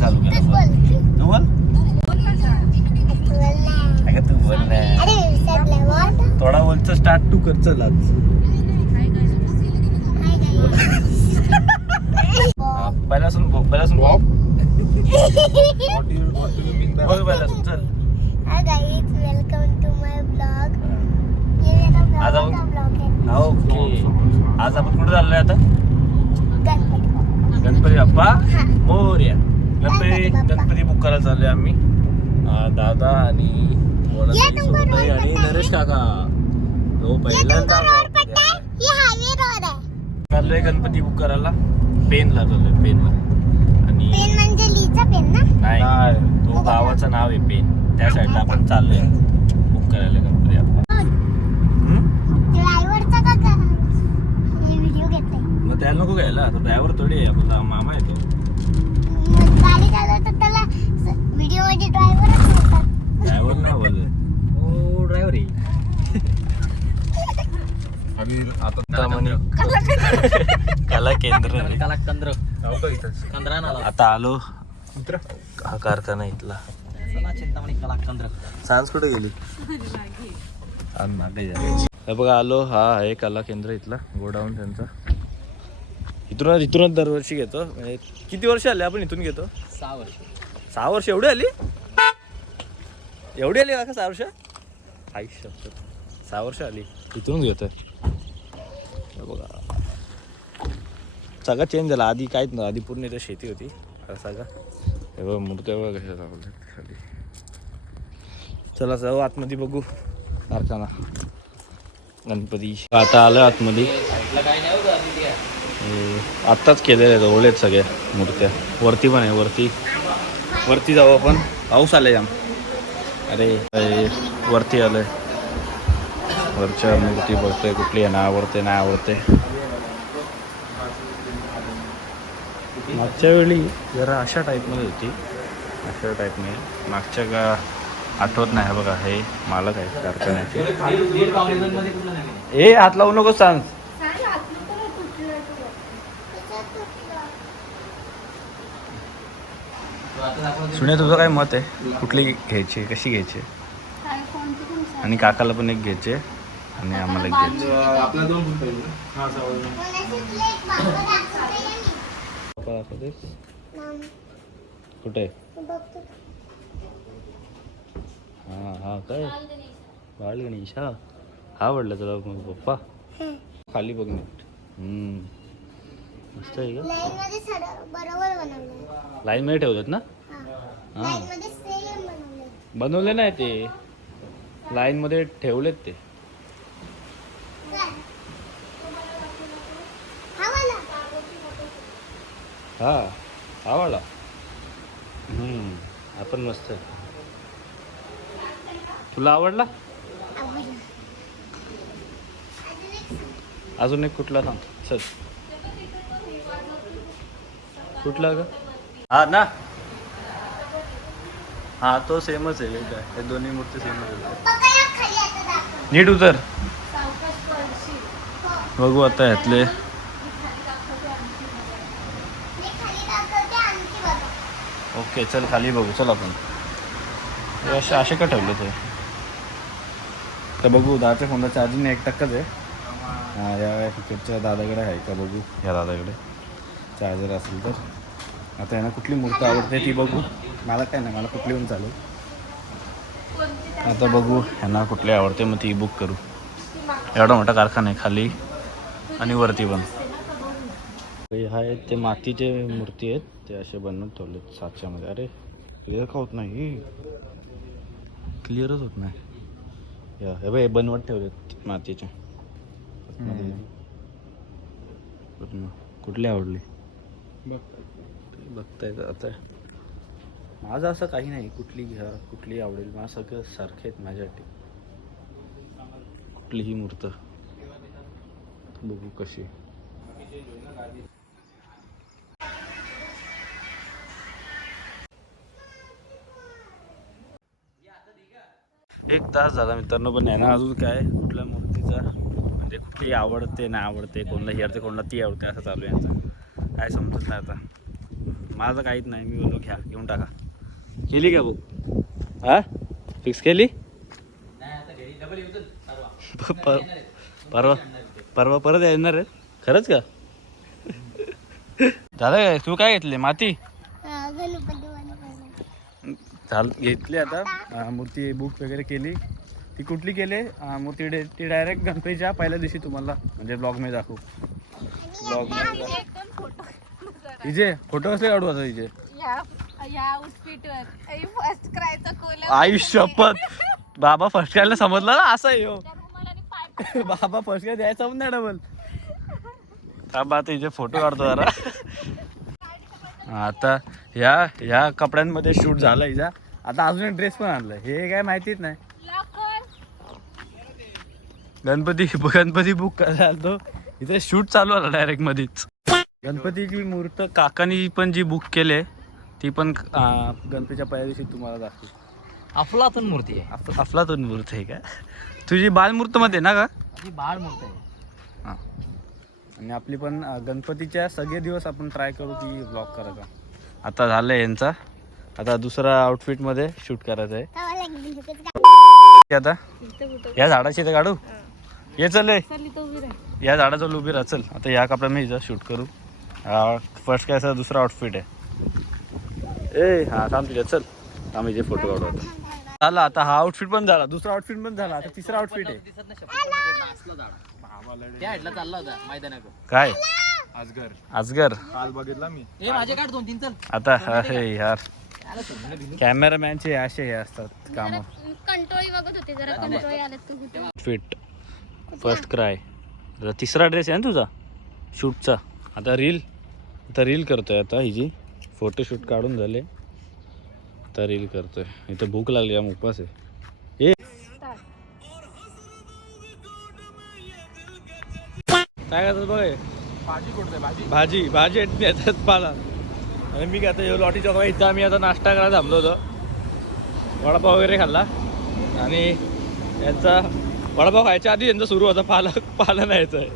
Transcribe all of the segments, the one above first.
चालू कर तू बोल तू बोल थोडा बोलचं स्टार्ट टू कर चल आज पहिल्यासून बोल पहिल्यासून चल वेलकम टू माय ब्लॉग. आज आपण ओके आज आपण कुठे चाललोय आता गणपती बाप्पा मोरया. गणपती बुक करायला चाललोय आम्ही दादा आणि आणि नरेश काका तो पहिल्यांदा चाललोय गणपती बुक करायला. पेनला चाललोय पेनला आणि पेन म्हणजे लीचा पेन ना. नाही तो गावाचं नाव आहे पेन. त्या साईडला आपण चाललोय बुक करायला गणपती बाप्पा. ड्रायव्हरचा का व्हिडिओ घेतोय मग त्याला नको घ्यायला आता ड्रायव्हर थोडी आहे आपला मामा आहे तो. गाडी चालवतात त्याला व्हिडिओ मध्ये ड्रायव्हरच म्हणतात. ड्रायव्हर नाही बोल ओ ड्रायव्हर आहे. आता आलो हा कारखाना इथला. सांस कुठे गेली बघा आलो. हा आहे कला केंद्र इथला गोडाऊन त्यांचा. इथूनच दरवर्षी घेतो. किती वर्ष आले आपण इथून घेतो? 6 वर्ष एवढी आली का 6 वर्ष? 6 वर्ष आली इथूनच घेतोय. बघा सगळं चेंज झाला. आधी काहीच नव्हतं. आधी पूर्ण इथं शेती होती. सगळं हे बघ मूर्त्या बघा कशा लावल्या खाली. चला जाऊ आतमध्ये बघू कारखाना गणपती. आता आलं आतमध्ये. आत्ताच केलेले आहेत ओळेत सगळ्या मूर्त्या. वरती पण आहे. वरती जाऊ आपण. पाऊस आलाय जाम. अरे वरती आलंय. वरच्या मूर्ती बघतोय कुठली आहे ना आवडते नाही आवडते. मागच्या वेळी जरा अशा टाईपमध्ये होती. अशा टाईपमध्ये मागच्या का आठवत नाही. बघा हे मालक आहे कारखान्याचे. ए हात लावू नको सांग. सुने तुझं काय मत आहे कुठली घ्यायची कशी घ्यायची? आणि काकाला पण एक घ्यायचे आणि आम्हाला एक घ्यायचे. कुठे हा काय बाळ गणेश हा आवडलं तुला मग पप्पा? खाली बघ नीट. मस्त आहे का? लाईन मध्ये ठेवतात ना? हा बनवले नाही ते लाईन मध्ये ठेवलेत ते. हा आवडला. आपण मस्त आहे. तुला आवडला? अजून एक कुठला सांग चल. कुठला का? हा ना हा तो सेमच आहे काय. हे दोन्ही मूर्ती सेमच आहे. नीट उतर बघू आता ह्यातले. ओके चल खाली बघू. चल आपण असे का ठेवले ते तर बघू. दादाच्या फोनला चार्जिंग 1%च आहे. हा या पिक्चरच्या दादाकडे आहे का बघू. ह्या दादाकडे चार्जर असेल तर. आता यांना कुठली मूर्ती आवडते ती बघू. मला काय नाही मला कुठली पण चालेल. आता बघू ह्यांना कुठली आवडते मग ती बुक करू. एवढा मोठा कारखाना आहे खाली आणि वरती पण. हा ते मातीचे मूर्ती आहेत ते असे बनवून ठेवलेत साच्यामध्ये. अरे क्लिअर का होत नाही? क्लिअरच होत नाही. हे बघ बनवत ठेवलेत मातीच्या. कुठली आवडली बघताय आता. माझं असं काही नाही कुठली घ्या कुठली आवडेल. मला सगळं सारखे आहेत माझ्यासाठी. कुठलीही मूर्त बघू कशी. एक तास झाला मित्रांनो पण आहे ना अजून काय कुठल्या मूर्तीचा म्हणजे कुठली आवडते नाही आवडते कोणाला ही आवडते कोणाला ती आवडते असं चालू आहे यांचं. काय समजत नाही आता. माझं काहीच नाही. मी बोललो घ्या घेऊन टाका. केली का बुक? हा फिक्स केली? परवा परवा परत येणार आहे खरंच का? दादा तू काय घेतली माती? गणपती बनवायला. चाल घेतली आता. मूर्ती बुक वगैरे केली. ती कुठली केली मूर्ती? ती डायरेक्ट गणपतीच्या पहिल्या दिवशी तुम्हाला म्हणजे ब्लॉगमध्ये दाखवू. ब्लॉगमध्ये हिचे फोटो कसे काढू आता हिचे? आई शपथ बाबा फर्स्ट क्रायला समजलं ना असं आहे हो. बाबा फर्स्ट क्राय द्यायचा पण नाही डबल. बाबा आता हिचे फोटो काढतो जरा. आता ह्या कपड्यांमध्ये शूट झालं हिचा. आता अजून एक ड्रेस पण आणलाय. हे काय माहितीच नाही. गणपती बुक करायला आलतो इथे शूट चालू आला डायरेक्ट मध्येच. गणपतीची मूर्त काकानी पण जी बुक केली ती पण गणपतीच्या पहिल्या दिवशी तुम्हाला दाखवू. अफलातून मूर्ती आहे. अफलातून मूर्त आहे का? तुझी बालमूर्त मध्ये ना का? बाळ मूर्ती आहे. हां. आणि आपली पण गणपतीच्या सगळे दिवस आपण ट्राय करू की ब्लॉग करायचा. आता झालं आहे यांचा. आता दुसरा आउटफिटमध्ये शूट करायचं आहे. आता या झाडाची तर काढू. ये चल या झाडाचं उभी राहा. चल आता या कपड्यामध्ये हिचा शूट करू. फर्स्ट काय असा दुसरा आउटफिट आहे. ए हां थांब तुझ्या. चल आम्ही जे फोटो काढू आता. झाला आता हा आउटफिट पण झाला. दुसरा आउटफिट पण झाला. आता तिसरा आउटफिट आहे. काय अजगर काल बघितला मी. माझे काढ 2-3 चल. आता हे यार कॅमेरामॅनचे असे हे असतात काम. कंटोळी बघत होते जरा. कंटोळी आले तू फिट फर्स्ट क्राय. तिसरा ड्रेस आहे ना तुझा शूटचा. आता रील करतोय. आता हिची फोटोशूट काढून झाले. आता रील करतोय. इथं भूक लागली आम उपवास आहे. ए काय करतात बघ. भाजी कुठे भाजी येतात पाला. आणि मी काय आता लॉटी चौक इथं आम्ही आता नाश्ता करायला थांबलो होतो. वडापाव वगैरे खाल्ला. आणि यांचा वडापाव खायच्या आधी यांचा सुरू होता पाला न्यायचं आहे.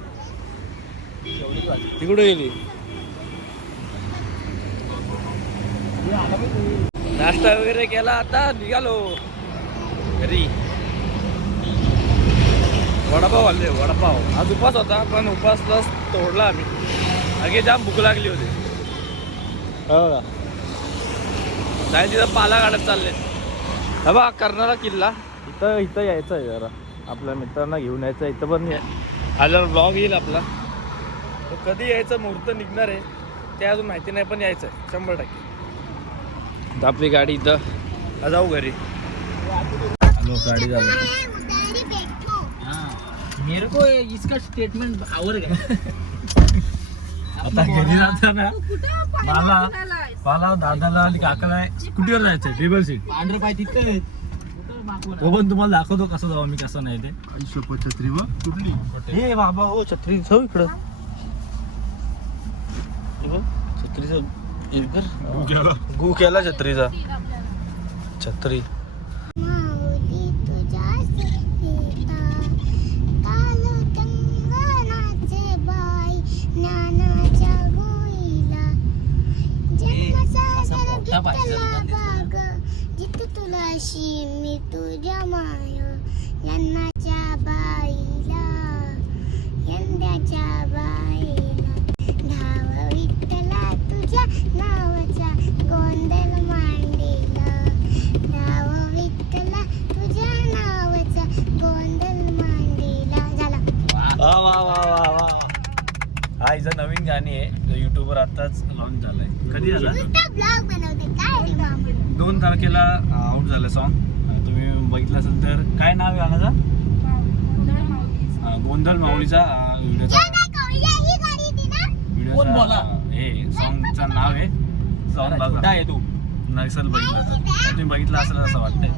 ती कुठे गेली? नाश्ता वगैरे केला. आता निघालो घरी. वडापाव खाल्ले. वडापाव आज उपास होता पण उपास प्लस तोडला आम्ही. अगे जाम भूक लागली होती. हो का नाही तिथं पाला काढत चालले. हा बा कर्नाळा किल्ला. इथं यायचं आहे जरा. आपल्या मित्रांना घेऊन यायचं. इथं पण आल्यावर ब्लॉग येईल आपला. तो कधी यायचं मुहूर्त निघणार आहे ते अजून माहिती नाही पण यायचं आहे 100%. तर आपली गाडी इथं जाऊ घरी. हॅलो गाडी झाली. मेरे को इसका स्टेटमेंट आवर गया. आता घरी जाताना मला दादाला आणि काकाला स्कूटीवर जायचं आहे. टेबल सीट पांढरे पाय तिथे. तो पण तुम्हाला दाखवतो कसं जाऊ मी कसं नाही ते. छत्री व कुठली हे बाबा हो छत्री जाऊ इकडं. छत्रीचा गु केला छत्रीचा. छत्री जिथे तुला मी तुझ्या माया यंदाच्या बाईला यंदाच्या बाईला धाव विठ्ठला तुझ्या नावाचा गोंधळ मांडीला. धाव विठ्ठला तुझ्या नावाचा गोंधळ मांडीला. झाला. वा वा वा वा वा. हा हिचं नवीन गाणी आहे. युट्यूबवर आताच लॉन्च झालंय. कधी झालं? ब्लॉग बनवते काय रे मामा. 2 तारखेला आउट झालं सॉन्ग. तुम्ही बघितलं असेल तर. काय नाव आहे गाण्याचं? गोंधळ माऊलीचा व्हिडिओचा हे सॉन्गचं नाव आहे. सॉन्ग बघा. तू नक्सल बघितलं तर तुम्ही बघितलं असेल असं वाटतंय.